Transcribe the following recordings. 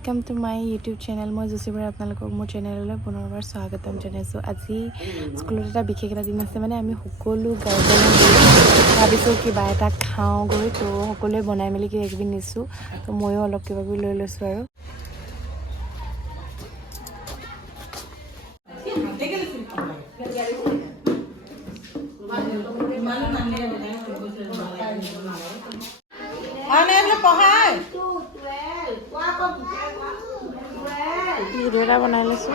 Welcome to my YouTube channel मैं जोशी बराए आपलोक मोर channel पुनर्बार स्वागतम जनाइছো আজি स्कूल এটা বিশেষ এটা দিন আছে মানে আমি সকলো গাৰ্জেনে ভাবিছো কিবা এটা খাও গৈ তো সকলোৱে বনাই মেলি কিবা কিবি নিছো তো ময়ো অলপ কিবা কিবি লৈ লৈছো আৰু ভিডিও এটা বনাই লৈছো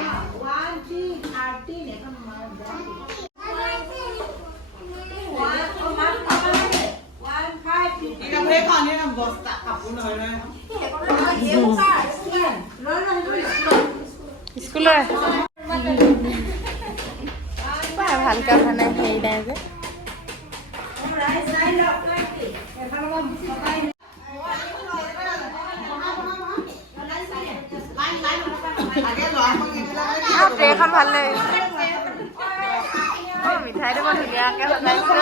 স্কুলৰ ভালকে মানে হেৰি নাই যে ট্ৰেখন ভাল লাগিছে মিঠাইটো বৰ ধুনীয়াকৈ সজাইছো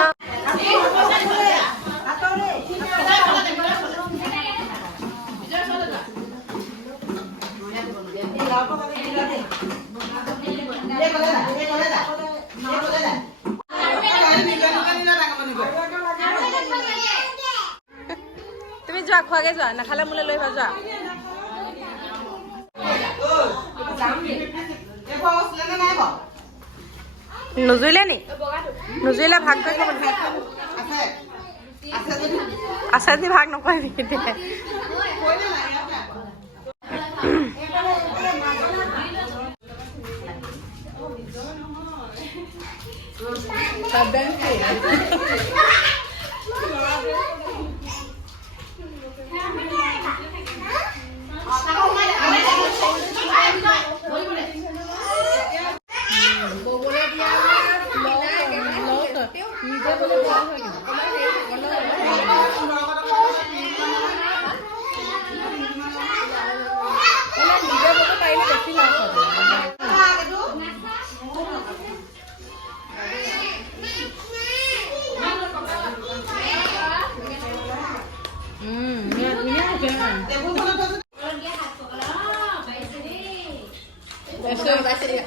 তুমি যোৱা খোৱাগে যোৱা নাখালে মোলৈ লৈ যোৱা নুজুৰিলে নি নুজুৰিলে ভাগ কৰি খাব আছে যদি ভাগ নকৰিবি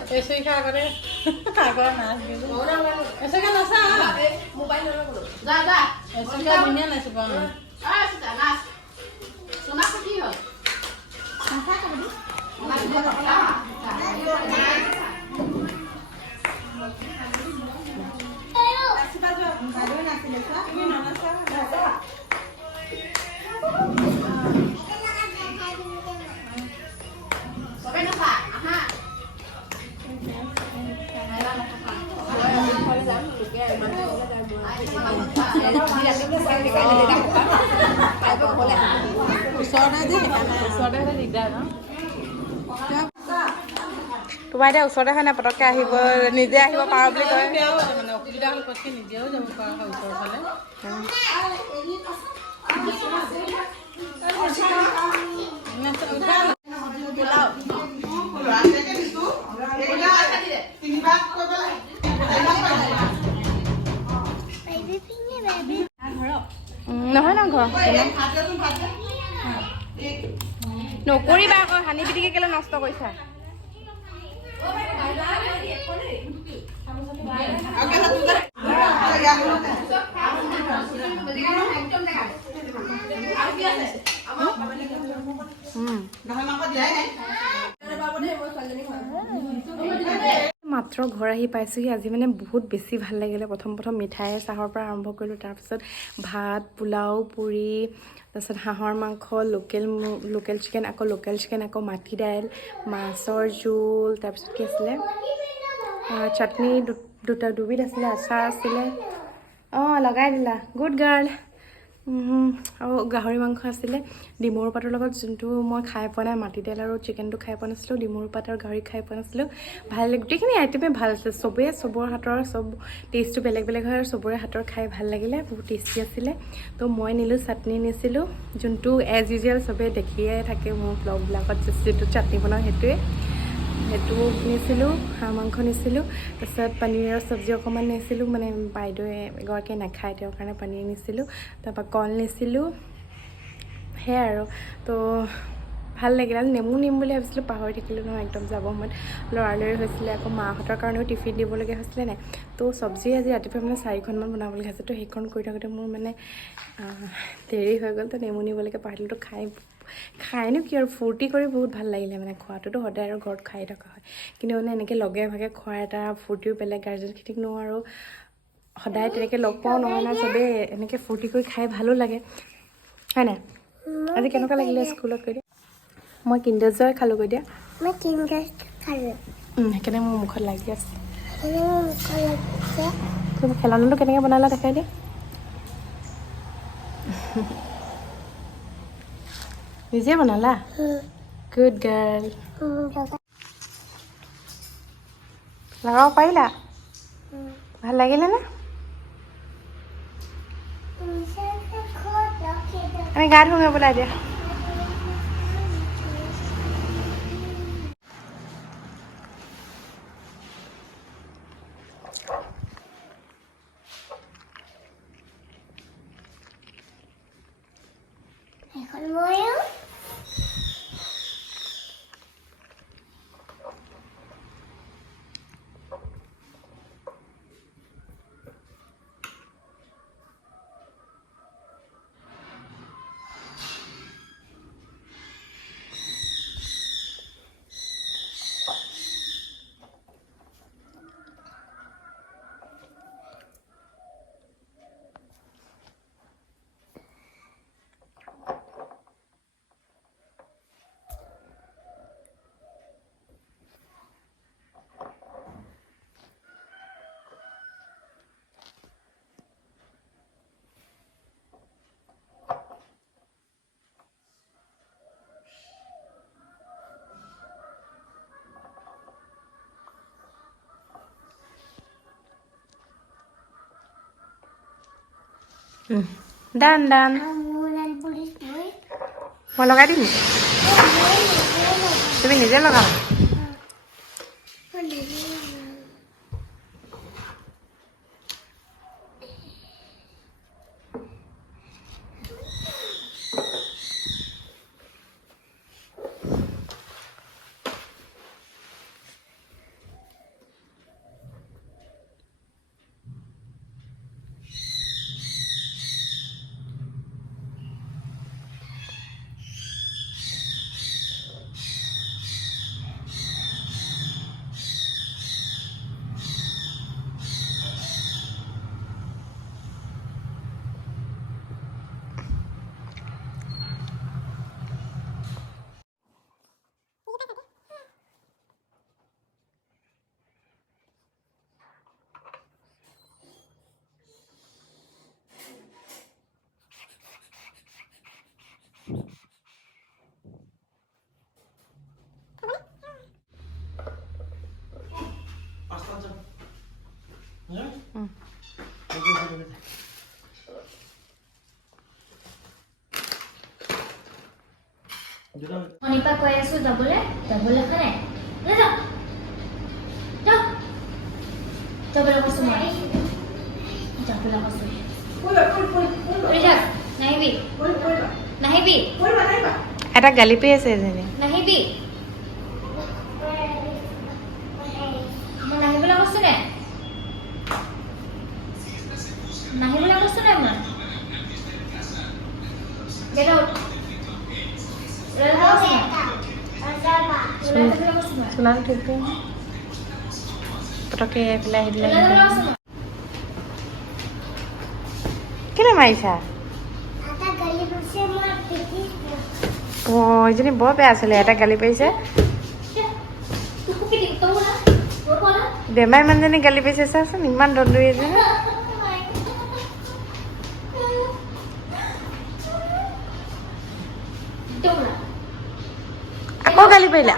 Eso hija agora agora nasce. Essa que nossa. Mobile não. Já. Essa que a menina nesse bom. Ah, essa tá nasce. Só nasce aqui, ó. Não tá aqui. তোমাৰ এতিয়া ওচৰতে হয় না পটককে আহিব নিজে আহিব পাৰ বুলি কয় মানে অসুবিধা হল পটককে নিজেও যাব পাৰ হয় ওচৰ ফালে নহয় না ঘৰ নকৰিবা আকৌ হানি পিটিকি কেলে নষ্ট কৰিছা মাত্ৰ ঘৰ আহি পাইছোহি আজি মানে বহুত বেছি ভাল লাগিলে প্ৰথম মিঠাই চাহৰ পৰা আৰম্ভ কৰিলোঁ তাৰপিছত ভাত পোলাও পুৰি তাৰপিছত হাঁহৰ মাংস লোকেল চিকেন আকৌ মাটি দাইল মাছৰ জোল তাৰপিছত কি আছিলে চাটনি দুবিধ আছিলে আচাৰ আছিলে লগাই দিলা গুড গাৰ্ল আৰু গাহৰি মাংস আছিলে ডিমৰু পাতৰ লগত যোনটো মই খাই পোৱা নাই মাটি দাইল আৰু চিকেনটো খাই পোৱা নাছিলোঁ ডিমৰু পাত আৰু গাহৰি খাই পোৱা নাছিলোঁ ভাল লাগে গোটেইখিনি আইটেমে ভাল আছিলে চবৰে হাতৰ চব টেষ্টটো বেলেগ হয় আৰু চবৰে হাতৰ খাই ভাল লাগিলে বহুত টেষ্টি আছিলে তো মই নিলোঁ চাটনি নিছিলোঁ যোনটো এজ ইউজুৱেল চবেই দেখিয়ে থাকে মোৰ ব্লগবিলাকত যিটো চাটনি বনাওঁ সেইটো নিছিলোঁ হাঁহ মাংস নিছিলোঁ তাৰপিছত পনীৰৰ চব্জি অকণমান নিছিলোঁ মানে বাইদেৱে এগৰাকীয়ে নাখায় তেওঁৰ কাৰণে পনীৰ নিছিলোঁ তাৰপৰা কল নিছিলোঁ সেয়াই আৰু তো ভাল লাগিল। আৰু নেমু নিম বুলি ভাবিছিলোঁ, পাহৰি থাকিলোঁ নহয় একদম যাব সময়ত। লৰালৰি হৈছিলে, আকৌ মাহঁতৰ কাৰণেও টিফিন দিবলগীয়া হৈছিলে নাই। তো চব্জি আজি ৰাতিপুৱা মানে 4খনমান বনাবলগীয়া হৈছে। তো সেইখন কৰি থাকোঁতে মোৰ মানে দেৰি হৈ গ'ল। তো নেমু নিবলৈকে পাহৰিলোঁ। তো খাইনো কি আৰু ফূৰ্তি কৰি বহুত ভাল লাগিলে মানে। খোৱাটোতো সদায় আৰু ঘৰত খাই থকা হয়, কিন্তু মানে এনেকৈ লগে ভাগে খোৱাৰ এটা ফূৰ্তিও বেলেগ। গাৰ্জেনখিনিকনো আৰু সদায় তেনেকৈ লগ পাওঁ নহয় নহয়, চবেই এনেকৈ ফূৰ্তি কৰি খাই ভালো লাগে হয় নাই। আজি কেনেকুৱা লাগিলে স্কুলত গৈ দিয়া? মই কিণ্ডাৰ জয় খালোঁ গৈ দিয়া। মই কিণ্ডাৰ খালোঁ। সেইকাৰণে মোৰ মুখত লাগি আছে। তুমি খেলনাটো কেনেকৈ বনালা দেখাই দিয়া। নিজে বনালা? Good girl. লগাব পাৰিলা? ভাল লাগিলে নে? আমি গা ধুওঁগৈ বোলা এতিয়া। এখন ময়ো ডান ডান। মই লগাই দিম নেকি? তুমি নিজে লগাবা। অনিপা কৈ আছো যাবলৈ খানে যা যা যাবলৈ কৈছো মই যাবলৈ কৈছো নাহিবি নাহিবি এটা গালি পাৰি আছে এজনী। নাহিবি মই নাহিবলৈ কৈছো নে নাহিবলৈ কৈছো নে মই get out চোনাল ঠিক পটকে পেলাই আহিলে। কেলে মাৰিছা? অঁ এইজনী বৰ বেয়া আছিলে, এটা গালি পাৰিছে। বেমাৰী মানুহজনী গালি পাৰিছে চাচোন, ইমান দন্দুৰি এজনী। আকৌ গালি পাৰিলা?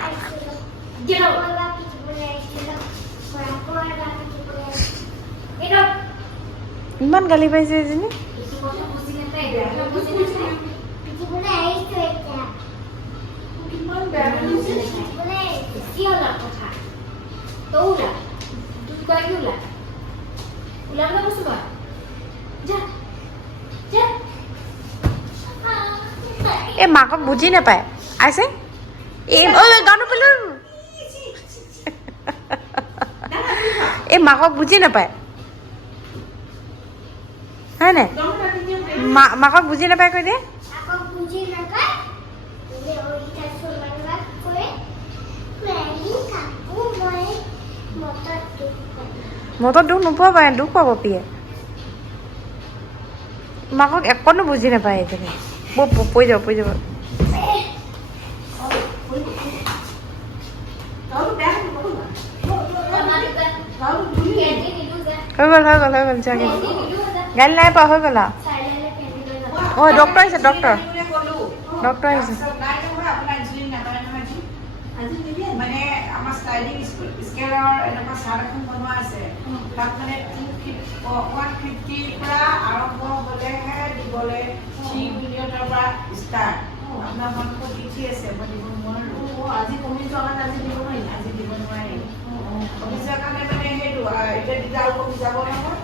ইমান গালি পাৰিছে এজনী। এই মাকক বুজি নাপায় আইছে। এই গানো পেলো এই মাকক বুজি নাপায় হয় নাই মাকক বুজি নাপায় কৈ দিয়ে মটত দুখ নোপোৱা পাৰে দুখ পাব পিয়ে মাকক একনো বুজি নাপায় এইজনী পৰি যাব হৈ গ'ল যাগে গাড়ী নাই পোৱা হৈ গ'ল আৰু ডক্টৰ আহিছে ডক্টৰ আহিছে মানে আমাৰ ষ্টাইলিং স্কেলৰ এনেকুৱা চাৰ্ট এখন বনোৱা আছে তাত মানে 150ৰ পৰা আৰম্ভ হ'লেহে দিবলৈ 3 মিলিয়নৰ পৰা ষ্টাৰ্ট আপোনাৰ মনটো দিঠি আছে মই দিব নোৱাৰোঁ আজি কমি যোৱা কাৰণে আজি দিব নোৱাৰিম কমি যোৱা কাৰণে মানে সেইটো এতিয়া দিলে আৰু কমি যাব নহয়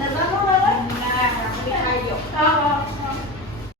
নাজানো নহয় নাই আপুনি খাই দিয়ক